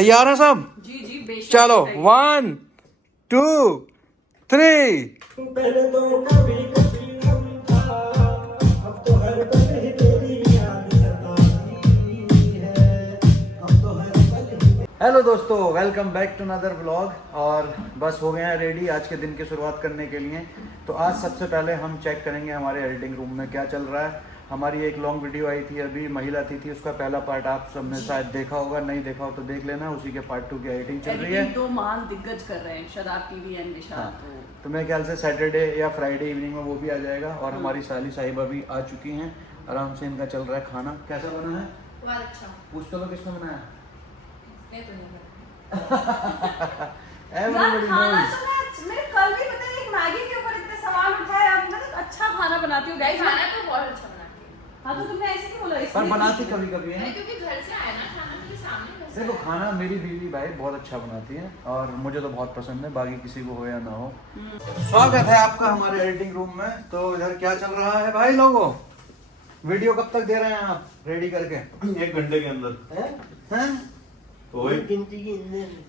तैयार है सब? जी जी बेशक। चलो 1 2 3। पहले तो कभी कभी गम था, अब तो हर पल ही तेरी याद सताती है, अब तो हर पल ही। हेलो दोस्तों, welcome back to another vlog. और बस हो गए हैं रेडी आज के दिन की शुरुआत करने के लिए। तो आज सबसे पहले हम चेक करेंगे हमारे एडिटिंग रूम में क्या चल रहा है। हमारी एक लॉन्ग वीडियो आई थी अभी महिला थी उसका पहला पार्ट आप सबने शायद देखा होगा, नहीं देखा हो तो देख लेना। उसी के पार्ट 2 की एडिटिंग चल रही है। दो महान दिग्गज कर रहे हैं, शदाब टीवी एंड निशांत। हाँ, तो मेरे ख्याल से सैटरडे या फ्राइडे इवनिंग में वो भी आ जाएगा। और हमारी साली साहिबा भी आ चुकी हैं, आराम से इनका चल रहा है खाना। कैसा बना है? बहुत अच्छा। पूछ तो लो किसने बनाया? मैं तो नहीं बनाती। Everybody खाना knows। तो मैं कल भी पता है एक मैगी के ऊपर इतने सवाल उठाए। अब मैं अच्छा खाना बनाती हूँ नहीं, गाइस। खाना तो बहुत अच्छा बनाती है। हाँ तो तुमने ऐसे क्यों बोला? पर इसलिए बनाती कभी कभी अरे है। क्योंकि घर से आया ना खाना मेरे सामने घर से देखो आया। खाना मेरी बीवी भाई बहुत अच्छा बनाती है और मुझे तो बहुत पसंद है, बाकी किसी को हो या ना हो। स्वागत है आपका हमारे एडिटिंग रूम में। तो इधर क्या चल रहा है भाई लोगों? वीडियो कब तक दे रहे हैं आप रेडी करके? 1 घंटे के अंदर हैं? तो वही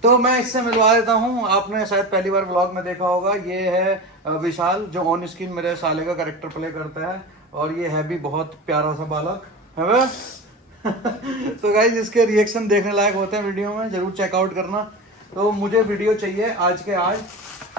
तो मैं इससे मिलवा देता हूँ। आपने शायद पहली बार व्लॉग में देखा होगा, ये है विशाल जो ऑन स्क्रीन मेरे साले का कैरेक्टर प्ले करता है। और ये है भी बहुत प्यारा सा बालक है वह। तो गाइज इसके रिएक्शन देखने लायक होते हैं वीडियो में, जरूर चेकआउट करना। तो मुझे वीडियो चाहिए आज के आज,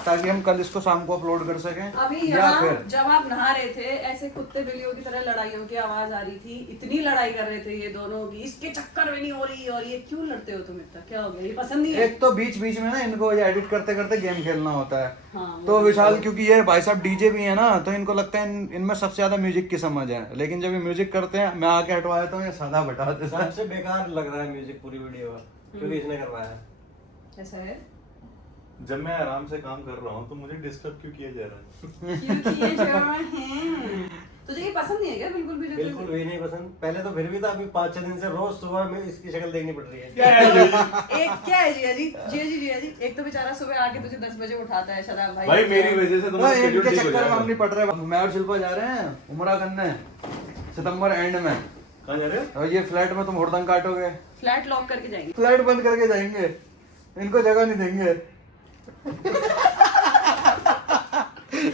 ताकि हम कल इसको शाम को अपलोड कर सकें। अभी या यहाँ फिर जब आप नहा रहे थे ऐसे कुत्ते बिल्लियों की तरह लड़ाइयों की आवाज आ रही थी। इतनी लड़ाई कर रहे थे ये दोनों की, इसके चक्कर में नहीं हो रही। और ये क्यों लड़ते हो तुम इतना? क्या हो गया? ये पसंद नहीं है? एक तो बीच बीच में ना इनको ये एडिट करते करते गेम खेलना होता है। हाँ, तो विशाल क्योंकि ये भाई साहब डीजे भी है ना, तो इनको लगता है इनमें सबसे ज्यादा म्यूजिक की समझ है। लेकिन जब ये म्यूजिक करते हैं मैं आके हटवा देता हूँ, ये सादा बटा देता है। सबसे बेकार लग रहा है म्यूजिक पूरी वीडियो में, क्योंकि इसने करवाया है। ऐसा है जब मैं आराम से काम कर रहा हूँ तो मुझे डिस्टर्ब क्यों किया जा रहा है? क्योंकि ये जो है तुझे ये पसंद नहीं है क्या? बिल्कुल भी बिल्कुल भी नहीं पसंद। पहले तो फिर भी था, अभी 5-6 दिन से रोज सुबह में इसकी शक्ल देखनी पड़ रही है। एक क्या है जिया जी, जिया जी एक तो बेचारा सुबह आके तुझे 10 बजे उठाता है शराब भाई। भाई मेरी वजह से तुम्हारा इनके schedule ठीक हो चक्कर में हम जाएगा। नहीं पड़ रहे। मैं और शिल्पा जा रहे हैं उमरा करने सितंबर एंड में। कहाँ जा रहे हो? और ये फ्लैट में तुम हुड़दंग काटोगे। फ्लैट लॉक करके जाएंगे। फ्लैट बंद करके जाएंगे, इनको जगह नहीं देंगे।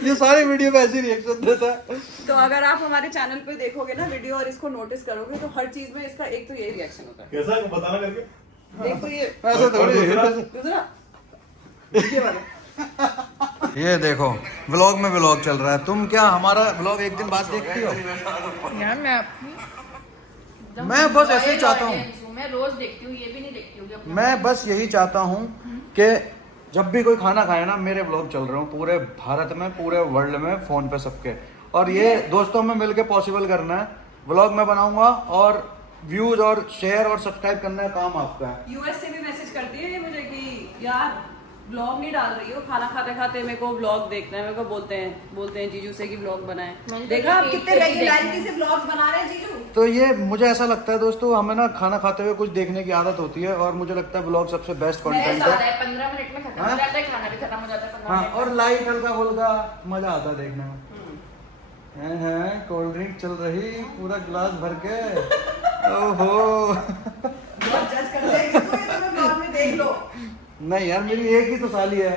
ये सारी वीडियो में ऐसी रिएक्शन देता है। तो अगर आप हमारे चैनल पे देखोगे ना वीडियो और इसको नोटिस करोगे तो हर चीज में इसका एक तो यही रिएक्शन होता कैसा बताना करके? है। एक तो ये ऐसे थोड़ी। दूसरा ये वाला। ये देखो व्लॉग में व्लॉग चल रहा है। तुम क्या हमारा व्लॉग एक दिन बाद देखती हो? यार मैं अपनी मैं बस ऐसे ही चाहता हूँ। मैं रोज देखती हूँ, ये भी नहीं देखती हूँ कि अपना- मैं बस यही चाहता हूँ कि जब भी कोई खाना खाए ना, मेरे व्लॉग चल रहे हो पूरे भारत में, पूरे वर्ल्ड में, फोन पे सबके। और ये दोस्तों में मिलके पॉसिबल करना है। व्लॉग मैं बनाऊंगा और व्यूज और शेयर और सब्सक्राइब करना का काम आपका है। यूएस से भी मैसेज करती है ये मुझे कि यार व्लॉग नहीं डाल रही हो, खाना खाते खाते मेरे को व्लॉग देखना है। मेरे को बोलते हैं जीजू से कि व्लॉग बनाएं। मैंने तो देखा आप एक कितने पेज रेगुलरिटी से व्लॉग्स बना रहे हैं जीजू। तो ये मुझे ऐसा लगता है दोस्तों, हमें ना खाना खाते हुए कुछ देखने की आदत होती है और मुझे लगता है व्लॉग सबसे बेस्ट मेरे कंटेंट साथ है। है 15 मिनट में खत्म हाँ? हो जाता है, खाना भी खत्म हो जाता है 15 हाँ, मिनट और में। लाइट हल्का फुल्का मजा आता है देखने में। हैं कोल्ड ड्रिंक चल रही पूरा गिलास भर के। ओहो बहुत जज करते हैं कि तुम्हें व्लॉग में देख लो। नहीं यार, मेरी एक ही तो साली है,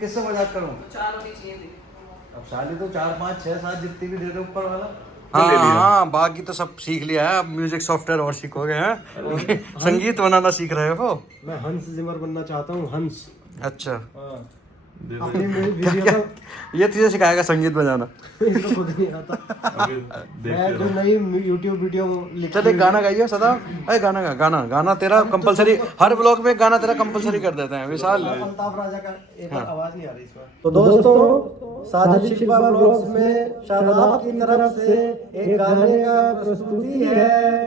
किससे मजाक करूं? तो चार होनी चाहिए थी। अब साली तो 4 5 6 7 जितनी भी दे दे ऊपर वाला। ले लिया। हाँ, बाकी तो सब सीख लिया है। अब म्यूजिक सॉफ्टवेयर और सीखोगे हैं? संगीत बनाना सीख रहे हो? मैं हंस जिमर बनना चाहता हूँ। हंस अच्छा, दे दे। अपनी वीडियो का ये तुझे सिखाएगा संगीत बजाना? इसको खुद नहीं आता। अभी मैं देखते जो रहो। नई यूट्यूब वीडियो चल एक गाना गाइए सदा। अरे गाना गा, गाना तेरा कंपलसरी। हर ब्लॉग में गाना तेरा कंपलसरी कर देते हैं विशाल। अल्ताफ राजा का एक बार आवाज नहीं आ रही इसमें। तो दोस्तों, साजिद शिकवा ब्लॉग्स में शादाब की तरफ से एक गाने का प्रस्तुति है,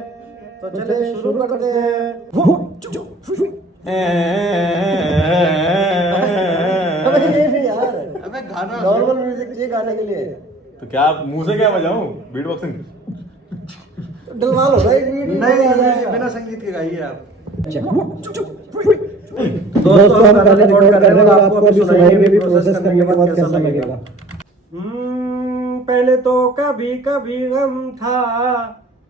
तो चलिए शुरू करते हैं। अबे ये नहीं यार, अबे गाना नॉर्मल म्यूजिक चाहिए गाने के लिए। तो क्या मुंह से क्या बजाऊं? Beat boxing? डलवा लो भाई बीट। नहीं, बिना संगीत के गाइए आप। दोस्तों हम गाने रिकॉर्ड कर रहे हैं, आपको अभी सुनाएंगे भी प्रोसेस करने के बाद कैसा लगेगा। पहले तो कभी कभी गम था,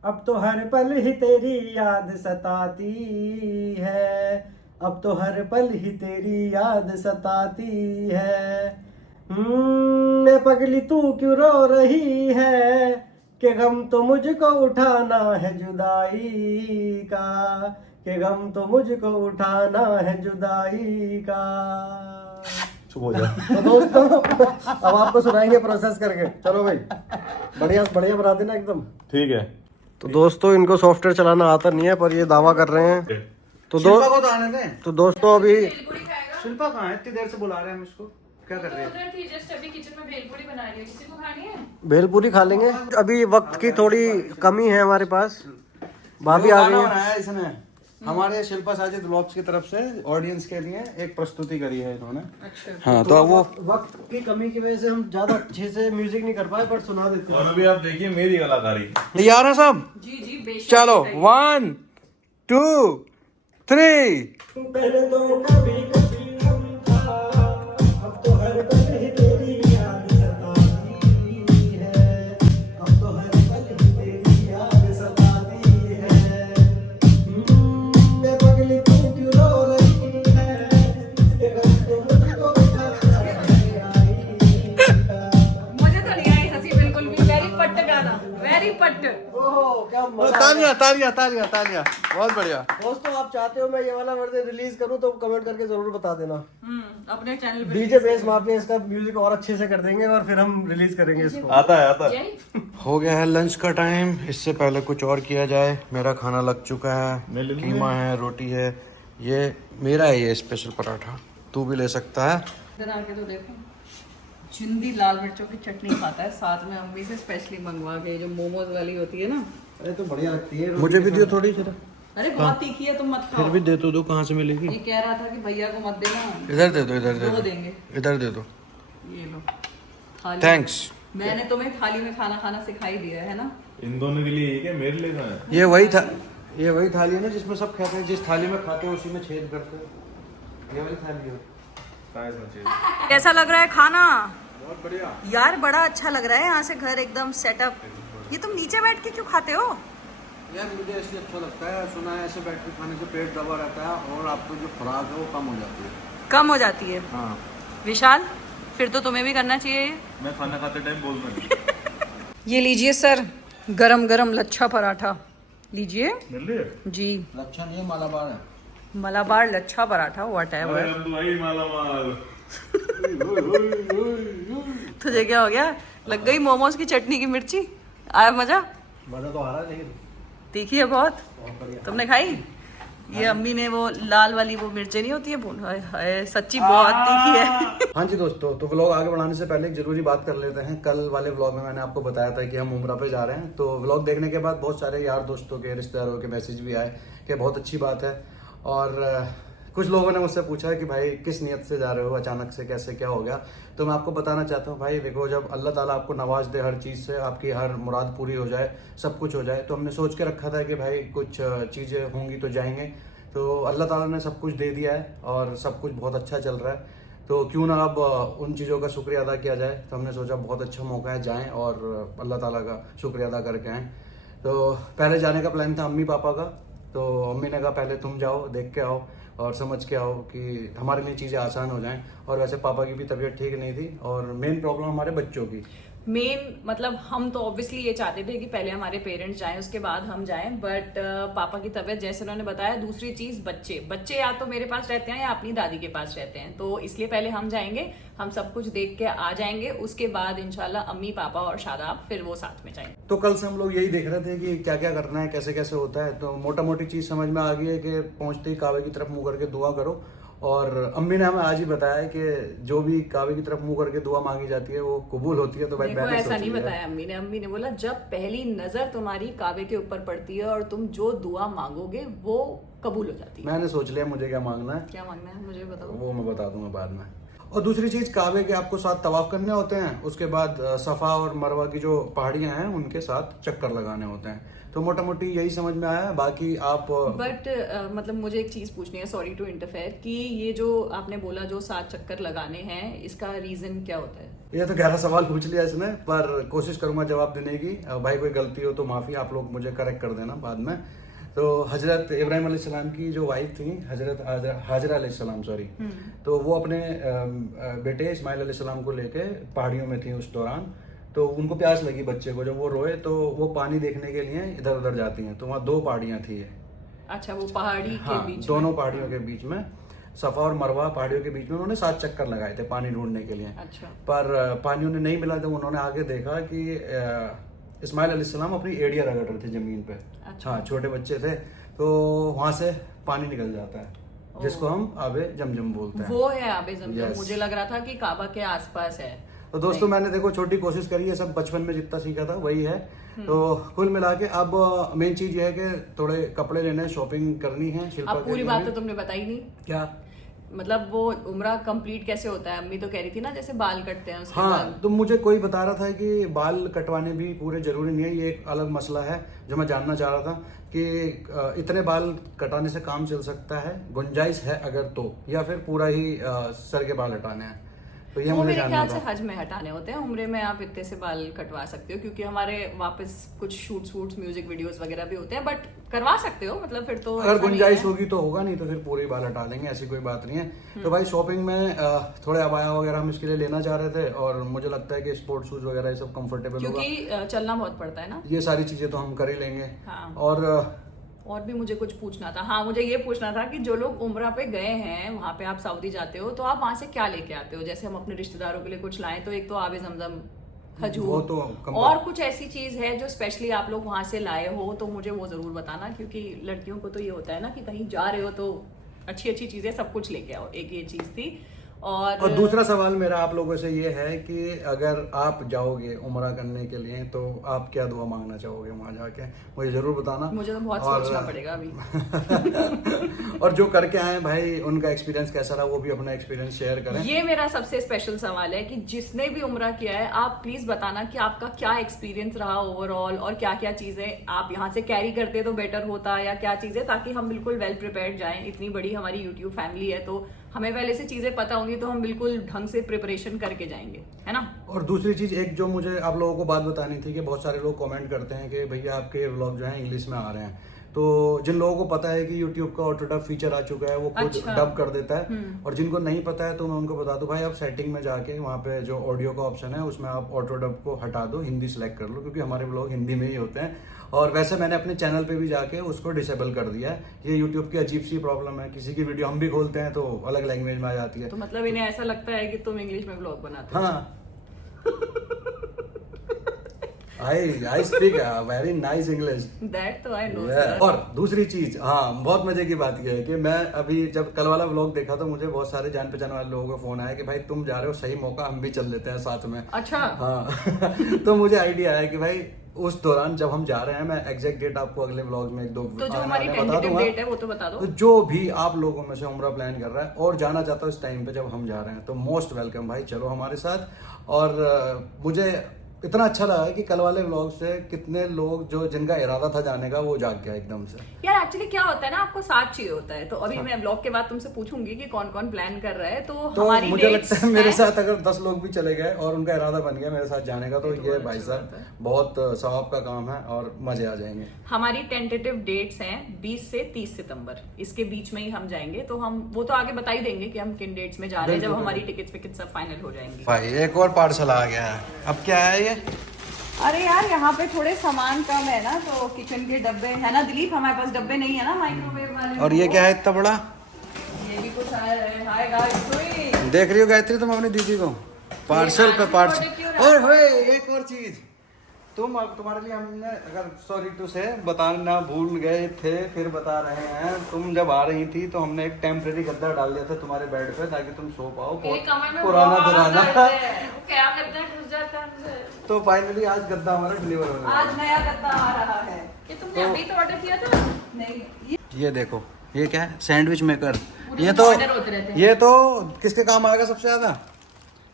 अब तो हर पल ही तेरी याद सताती है, अब तो हर पल ही तेरी याद सताती है। मैं पगली तू क्यों रो रही है, कि गम तो मुझको उठाना है जुदाई का, कि गम तो मुझको उठाना है जुदाई का। चुप हो जा। तो दोस्तों अब आपको सुनाएंगे प्रोसेस करके। चलो भाई, बढ़िया बढ़िया बना देना एकदम। ठीक है। तो दोस्तों इनको सॉफ्टवेयर चलाना आता नहीं है, पर ये दावा कर रहे हैं। तो शिल्पा को तो आने दें। तो दोस्तों अभी भेलपूरी खाएगा? शिल्पा कहाँ है? इतनी देर से बुला रहे हैं हम इसको, क्या कर रहे हैं? उधर थी जस्ट अभी किचन में भेलपूरी बना रही है, किसी को खानी है? भेलपूरी खा लेंगे। अभी वक्त की थोड़ी कमी है हमारे पास। भाभी आ खाना गई है। बनाया इसने हमारे शिल्पा साजिद व्लॉग्स की तरफ से ऑडियंस के लिए एक प्रस्तुति करी है इन्होंने। अच्छा। हाँ तो अब वो वक्त की कमी की वजह से हम ज्यादा अच्छे से म्यूजिक नहीं कर पाए, पर सुना देते हैं। और अभी आप देखिए मेरी कलाकारी। तैयार है सब? जी जी बेशक। चलो 1 2 3। पहले तो कभी कभी गम था, अब तो हर पल ही तेरी याद सताती है, अब तो हर पल ही तेरी याद सताती है। मैं पगली तू क्यों रो रही है, कि गम तो मुझको उठाना है जुदाई का। मुझे तो नहीं आई हंसी बिल्कुल भी। वेरी पट्ट गाना, वेरी पट्ट। ओहो क्या मजा आ गया। तालियां तालियां तालियां तालियां, बहुत बढ़िया। दोस्तों आप चाहते हो मैं ये वाला वर्जन रिलीज करूं तो कमेंट करके जरूर बता देना। अपने चैनल पे डीजे बेस माफिया इसका म्यूजिक और अच्छे से कर देंगे और फिर हम रिलीज करेंगे इसको। आता है। जय हो गया है लंच का टाइम, इससे पहले कुछ और किया जाए। मेरा खाना लग चुका मैं ले है, लूं कीमा है, रोटी है, ये मेरा है, ये स्पेशल पराठा तू भी ले सकता है। इधर आके तो देखो, जिंदी लाल मिर्चों की चटनी खाता है, साथ में अम्मी से स्पेशली मंगवा के जो मोमोज वाली होती है ना। अरे तो बढ़िया लगती है। मुझे भी दियो थोड़ी सी। अरे बहुत तीखी है, तुम मत खाओ। फिर भी दे तो दो, कहाँ से मिलेगी? ये कह रहा था कि भैया को मत देना। इधर दे दो, इधर दे दो दो, देंगे। इधर दे दो। ये लो थाली। थैंक्स। मैंने तुम्हें थाली में खाना खाना सिखाई दिया है ना। इन दोनों के लिए एक है, मेरे लिए कहाँ है? ये वही थाली है ना जिसमें सब खाते हैं, जिस थाली में खाते हैं उसी में छेद करते हैं। ये वाली थाली है। कहाँ इसमें चाहिए? कैसा लग रहा है खाना? बहुत बढ़िया यार बड़ा अच्छा लग रहा है, यहाँ से घर एकदम सेटअप। ये तुम नीचे बैठ के क्यों खाते हो? यार, मुझे इसलिए अच्छा लगता है, सुना है ऐसे बैठ के खाने से पेट दबा रहता है और आपको जो खुराक है वो कम हो जाती है। कम हो जाती है। हाँ विशाल फिर तो तुम्हें भी करना चाहिए। मैं खाना खाते टाइम बोल रहा ये लीजिए सर, गरम गरम लच्छा पराठा लीजिए। मिल रही है? जी लच्छा नहीं है, मालाबार है। मलाबार लच्छा पराठा व्हाट अरे एवर। हम तो भाई माला माल। तुझे क्या हो गया? लग गई मोमोज की चटनी की मिर्ची? आया मजा? मजा तो आ रहा है लेकिन तीखी है बहुत। तुमने खाई? ये अम्मी ने वो लाल वाली वो मिर्चें नहीं होती है, हाय हाय सच्ची बहुत तीखी है। हाँ जी दोस्तों, तो व्लॉग आगे बढ़ाने से पहले एक जरूरी बात कर लेते हैं। कल वाले व्लॉग में मैंने आपको बताया था कि हम उम्रा पे जा रहे हैं, तो व्लॉग देखने के बाद बहुत सारे यार दोस्तों के, रिश्तेदारों के मैसेज भी आए कि बहुत अच्छी बात है। और कुछ लोगों ने मुझसे पूछा कि भाई किस नियत से जा रहे हो, अचानक से कैसे, क्या हो गया? तो मैं आपको बताना चाहता हूँ भाई, देखो जब अल्लाह ताला आपको नवाज दे हर चीज़ से, आपकी हर मुराद पूरी हो जाए, सब कुछ हो जाए, तो हमने सोच के रखा था कि भाई कुछ चीज़ें होंगी तो जाएंगे। तो अल्लाह ताला ने सब कुछ दे दिया है और सब कुछ बहुत अच्छा चल रहा है, तो क्यों ना अब उन चीज़ों का शुक्रिया अदा किया जाए। तो हमने सोचा बहुत अच्छा मौका है, जाएं और अल्लाह ताला का शुक्रिया अदा करके आएँ। तो पहले जाने का प्लान था अम्मी पापा का, तो अम्मी ने कहा पहले तुम जाओ, देख के आओ और समझ के आओ कि हमारे लिए चीज़ें आसान हो जाएं। और वैसे पापा की भी तबीयत ठीक नहीं थी और मेन प्रॉब्लम हमारे बच्चों की। मेन मतलब हम तो ऑब्वियसली ये चाहते थे कि पहले हमारे पेरेंट्स जाएं उसके बाद हम जाएं, बट पापा की तबीयत जैसे उन्होंने बताया। दूसरी चीज बच्चे या तो मेरे पास रहते हैं या अपनी दादी के पास रहते हैं, तो इसलिए पहले हम जाएंगे, हम सब कुछ देख के आ जाएंगे, उसके बाद इंशाल्लाह अम्मी पापा और शादाब फिर वो साथ में जाएंगे। तो कल से हम लोग यही देख रहे थे कि क्या क्या करना है, कैसे कैसे होता है। तो मोटा मोटी चीज़ समझ में आ गई है कि पहुंचते ही काबे की तरफ मुंह करके दुआ करो। और अम्मी ने हमें आज ही बताया कि जो भी काबे की तरफ मुंह करके दुआ मांगी जाती है वो कबूल होती है। तो भाई देखो मैंने ऐसा सोच नहीं लिया। बताया अम्मी ने बोला जब पहली नजर तुम्हारी काबे के ऊपर पड़ती है और तुम जो दुआ मांगोगे वो कबूल हो जाती है। मैंने सोच लिया मुझे क्या मांगना है, क्या मांगना है मुझे बताओ। वो मैं बता दूंगा बाद में। और दूसरी चीज़, काबे के आपको 7 तवाफ करने होते हैं, उसके बाद सफ़ा और मरवा की जो पहाड़ियाँ हैं उनके साथ चक्कर लगाने होते हैं। तो मोटा मोटी यही समझ में आया। बाकी आप बट मतलब मुझे एक चीज पूछनी है, सॉरी टू इंटरफेयर, कि ये जो आपने बोला जो 7 चक्कर लगाने हैं, इसका रीजन क्या होता है? ये तो गहरा सवाल पूछ लिया इसने, पर कोशिश करूंगा जवाब देने की। भाई कोई गलती हो तो माफ़ी, आप लोग मुझे करेक्ट कर देना बाद में। तो हजरत इब्राहिम अलैहिस्सलाम की जो वाइफ थी हजरत हाजरा अलैहिस्सलाम सॉरी, तो वो अपने बेटे इस्माइल अलैहिस्सलाम को लेके पहाड़ियों में थी उस दौरान। तो उनको प्यास लगी बच्चे को, जब वो रोए तो वो पानी देखने के लिए इधर उधर जाती हैं। तो वहाँ 2 पहाड़ियाँ थी ये। अच्छा, वो पहाड़ी के हाँ, बीच दोनों पहाड़ियों के बीच में, सफा और मरवा पहाड़ियों के बीच में उन्होंने 7 चक्कर लगाए थे पानी ढूंढने के लिए। अच्छा। पर पानी उन्हें नहीं मिला। तो उन्होंने आगे देखा कि इस्माइल अलैहिस्सलाम अपनी एड़ियाँ रगड़ रहे थे जमीन पे। अच्छा। हाँ, छोटे बच्चे थे। तो वहां से पानी निकल जाता है जिसको हम आबे जमजम बोलते हैं। वो है आबे जमजम। Yes. मुझे लग रहा था कि काबा के आसपास है। तो दोस्तों मैंने देखो छोटी कोशिश करी है, सब बचपन में जितना सीखा था वही है। तो कुल मिला के अब मेन चीज ये है कि थोड़े कपड़े लेने, शॉपिंग करनी है। शिल्पा अब के पूरी लिए बात भी। तो तुमने बताई नहीं। क्या मतलब वो उम्रा कंप्लीट कैसे होता है? अम्मी तो कह रही थी ना जैसे बाल कटते हैं उसके हाँ, बाद। तो मुझे कोई बता रहा था कि बाल कटवाने भी पूरे जरूरी नहीं है। ये एक अलग मसला है जो मैं जानना चाह रहा था कि इतने बाल कटाने से काम चल सकता है, गुंजाइश है अगर तो, या फिर पूरा ही सर के बाल हटाने हैं। तो ये वो मुझे मेरे जानना ख्याल से था। हज में हटाने होते हैं, उम्रे में आप इतने से बाल कटवा सकते हो क्योंकि हमारे वापस कुछ शूट्स म्यूजिक वीडियोस वगैरह भी होते हैं, बट करवा सकते हो। मतलब फिर तो अगर ऐसा नहीं गुंजाइश है। होगी तो होगा, नहीं तो फिर पूरे ही बाल हटा देंगे, ऐसी कोई बात नहीं है। तो भाई शॉपिंग में थोड़े अबाया वगैरह हम इसके लिए लेना चाह रहे थे, और मुझे लगता है कि स्पोर्ट शूज वगैरह ये सब कंफर्टेबल होगा। क्योंकि चलना बहुत पड़ता है ना। ये सारी चीजें तो हम कर ही लेंगे। हाँ। और भी मुझे कुछ पूछना था। हाँ, मुझे ये पूछना था कि जो लोग उम्रा पे गए हैं, वहाँ पे आप सऊदी जाते हो, तो आप वहाँ से क्या लेके आते हो? जैसे हम अपने रिश्तेदारों के लिए कुछ लाएं तो एक तो आबे जमजम, वो खजूर, तो और कुछ ऐसी चीज है जो स्पेशली आप लोग वहाँ से लाए हो तो मुझे वो जरूर बताना, क्योंकि लड़कियों को तो ये होता है ना कि कहीं जा रहे हो तो अच्छी अच्छी चीजें सब कुछ लेके आओ। एक ये चीज थी। और दूसरा सवाल मेरा आप लोगों से ये है कि अगर आप जाओगे उम्रा करने के लिए तो आप क्या दुआ मांगना चाहोगे वहां जाके? मुझे जरूर बताना। मुझे तो बहुत सोचना पड़ेगा अभी। और जो करके आए भाई उनका एक्सपीरियंस कैसा रहा, वो भी अपना एक्सपीरियंस शेयर करें। ये मेरा सबसे स्पेशल सवाल है कि जिसने भी उम्रा किया है, आप प्लीज बताना कि आपका क्या एक्सपीरियंस रहा ओवरऑल, और क्या क्या चीजें आप यहाँ से कैरी करते तो बेटर होता, या क्या चीजें, ताकि हम बिल्कुल वेल प्रिपेयर्ड जाएं। इतनी बड़ी हमारी यूट्यूब फैमिली है तो हमें पहले से चीजें पता होंगी, तो हम बिल्कुल ढंग से प्रिपरेशन करके जाएंगे, है ना। और दूसरी चीज एक जो मुझे आप लोगों को बात बतानी थी कि बहुत सारे लोग कमेंट करते हैं कि भैया आपके व्लॉग जो है इंग्लिश में आ रहे हैं। तो जिन लोगों को पता है कि YouTube का ऑटो डब फीचर आ चुका है, वो खुद अच्छा। डब कर देता है, और जिनको नहीं पता है तो मैं उनको बता दूं भाई, आप सेटिंग में जाके वहाँ पे जो ऑडियो का ऑप्शन है उसमें आप ऑटो डब को हटा दो, हिंदी सेलेक्ट कर लो, क्योंकि हमारे व्लॉग हिंदी में ही होते हैं। और वैसे मैंने अपने चैनल पे भी जाके उसको डिसेबल कर दिया है। ये YouTube की अजीब सी प्रॉब्लम है, किसी की वीडियो हम भी खोलते हैं तो अलग लैंग्वेज में आ जाती है। तो मतलब इन्हें ऐसा लगता है कि तुम इंग्लिश में व्लॉग बनाते हो। हाँ। I speak a very nice English. That तो I know, Yeah. sir. और दूसरी चीज, हाँ, बहुत मजे की बात यह है कि मैं अभी जब कल वाला व्लॉग देखा तो मुझे बहुत सारे जान पहचान वाले लोगों का फोन आया कि भाई तुम जा रहे हो, सही मौका, हम भी चल लेते हैं साथ में। अच्छा। हाँ। तो मुझे आइडिया आया कि भाई उस दौरान जब हम जा रहे हैं, मैं एग्जैक्ट डेट आपको अगले व्लॉग में 1-2 तो जो हमारी टेंटेटिव डेट है वो तो बता दो। तो जो भी आप लोगों में से उम्रा प्लान कर रहा है और जाना चाहता है उस टाइम पे जब हम जा रहे हैं, तो मोस्ट वेलकम भाई, चलो हमारे साथ। और मुझे इतना अच्छा लगा कि कल वाले व्लॉग से कितने लोग जो जिनका इरादा था जाने का वो जाग गया एकदम से। यार एक्चुअली क्या होता है ना, आपको साथ चाहिए होता है। तो अभी मैं व्लॉग के बाद तुमसे पूछूंगी कि कौन कौन प्लान कर रहा है। तो हमारी मुझे लगता है मेरे साथ अगर 10 लोग भी चले गए और उनका इरादा बन गया मेरे साथ जाने का, तो ये भाई साहब बहुत सवाब का काम है और मजे आ जाएंगे। हमारी टेंटेटिव डेट्स हैं 20 से 30 सितंबर, इसके बीच में ही हम जाएंगे। तो हम वो तो आगे बता ही देंगे कि हम किन डेट्स में जा रहे हैं, जब हमारी टिकट सब फाइनल हो जाएंगी। भाई एक और पार्सल आ गया है, अब क्या है ये? अरे यार यहाँ पे थोड़े सामान कम है ना, तो किचन के डब्बे है ना दिलीप, हमारे पास डब्बे नहीं है ना माइक्रोवेव वाले। और ये क्या है इतना बड़ा? ये भी कुछ आया है। हाय गाइस, देख रही हो गायत्री तुम अपनी दीदी को पार्सल पे पार्सल। और होए एक और चीज, तुम अब तुम्हारे लिए हमने, अगर सॉरी टू से बताना भूल गए थे, फिर बता रहे हैं, तुम जब आ रही थी तो हमने एक टेम्परेरी गद्दा डाल दिया था तुम्हारे बेड पे ताकि तुम सो पाओ। मेरे कमर में पुराना बहुत दुराना। दर्द है। वो क्या करता है, घुस जाता है मुझे। तो फाइनली आज गद्दा हमारा डिलीवर हो गया। आज नया गद्दा आ रहा है। ये तुमने अभी तो ऑर्डर किया था। नहीं, ये देखो, ये क्या है? Sandwich maker. पूरे ये तो order होते रहते हैं। ये तो किसके काम आएगा सबसे ज्यादा?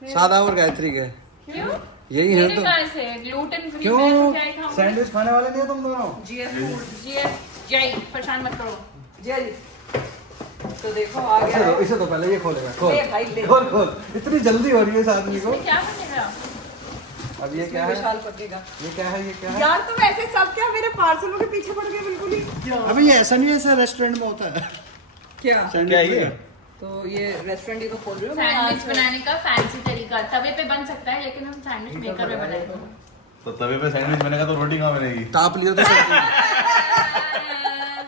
सादा और गायत्री के। क्यों? यही है मेरे तो। कहाँ से ग्लूटेन फ्री क्यों? मैं क्या खाऊंगी? सैंडविच खाने वाले नहीं हो तुम दोनों? जीएस जय परेशान मत करो। जी तो देखो आ गया है। इसे तो पहले ये खोलेगा। खोल ले भाई, ले। खोल खोल, इतनी जल्दी हो रही है इस आदमी को। इसमें क्या बनेगा? अब ये क्या है? विशाल पकेगा। ये क्या है? ये क्या है? यार तुम ऐसे सब क्या मेरे पार्सलों के पीछे पड़ गए बिल्कुल ही। अभी ये ऐसा नहीं है, ऐसा रेस्टोरेंट में होता है। क्या क्या ये? तो ये रेस्टोरेंट ही तो खोल रही हूँ मैं सैंडविच आज। बनाने का फैंसी तरीका तवे पे बन सकता है, लेकिन हम सैंडविच मेकर में बनाएंगे। तो तवे पे सैंडविच बनेगा तो रोटी कहाँ बनेगी? ताप लियो तो सही।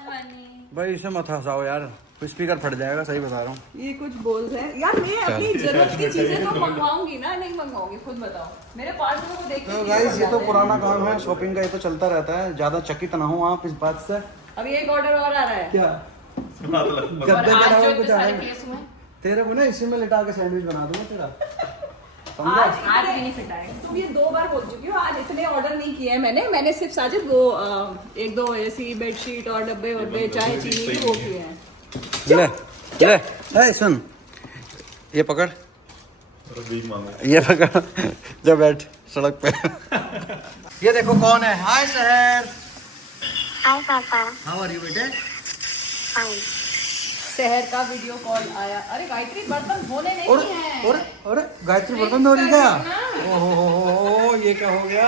Funny। भाई इसे मत हंसाओ यार, स्पीकर फट जाएगा, सही बता रहा हूँ। ये कुछ बोल्स है यार, मैं अपनी जरूरत की चीजें तो मंगवाऊंगी ना, नहीं मंगवाऊंगी, खुद बताओ। मेरे पार्सलों को देख तो के गाइस ये तो पुराना काम है, शॉपिंग का ये तो चलता रहता है, ज्यादा चकित ना हो आप इस बात से। अब ये एक ऑर्डर और आ रहा है। क्या? और गद्दे आज के जो अलावा इतने कुछ आ सारे रहा है? केस हुए, तेरे को ना इसी में लिटा के सैंडविच बना दूंगा तेरा। आज भी नहीं फिट आएगा। तुम ये 2 बार बोल चुकी हो, आज इतने ऑर्डर नहीं किए हैं मैंने सिर्फ साजिद वो 1-2 ऐसी बेडशीट और डब्बे वब्बे चाय चीनी के वो किए हैं। ले ले, सुन, ये पकड़, भीख मांगो। ये पकड़, जा बैठ सड़क पे। ये देखो कौन है। हाय शहर। Hi, Papa. How are you बेटे? Fine. शहर का वीडियो कॉल आया। अरे गायत्री बर्तन धोने नहीं और है। और गायत्री बर्तन धो रही क्या? ओहो, ये क्या हो गया?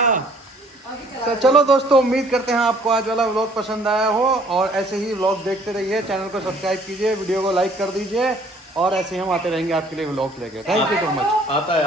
तो चलो दोस्तों, उम्मीद करते हैं आपको आज वाला व्लॉग पसंद आया हो, और ऐसे ही व्लॉग देखते रहिए। चैनल को सब्सक्राइब कीजिए, वीडियो को लाइक कर दीजिए, और ऐसे ही हम आते रहेंगे आपके लिए व्लॉग लेके। Thank you so much. आता है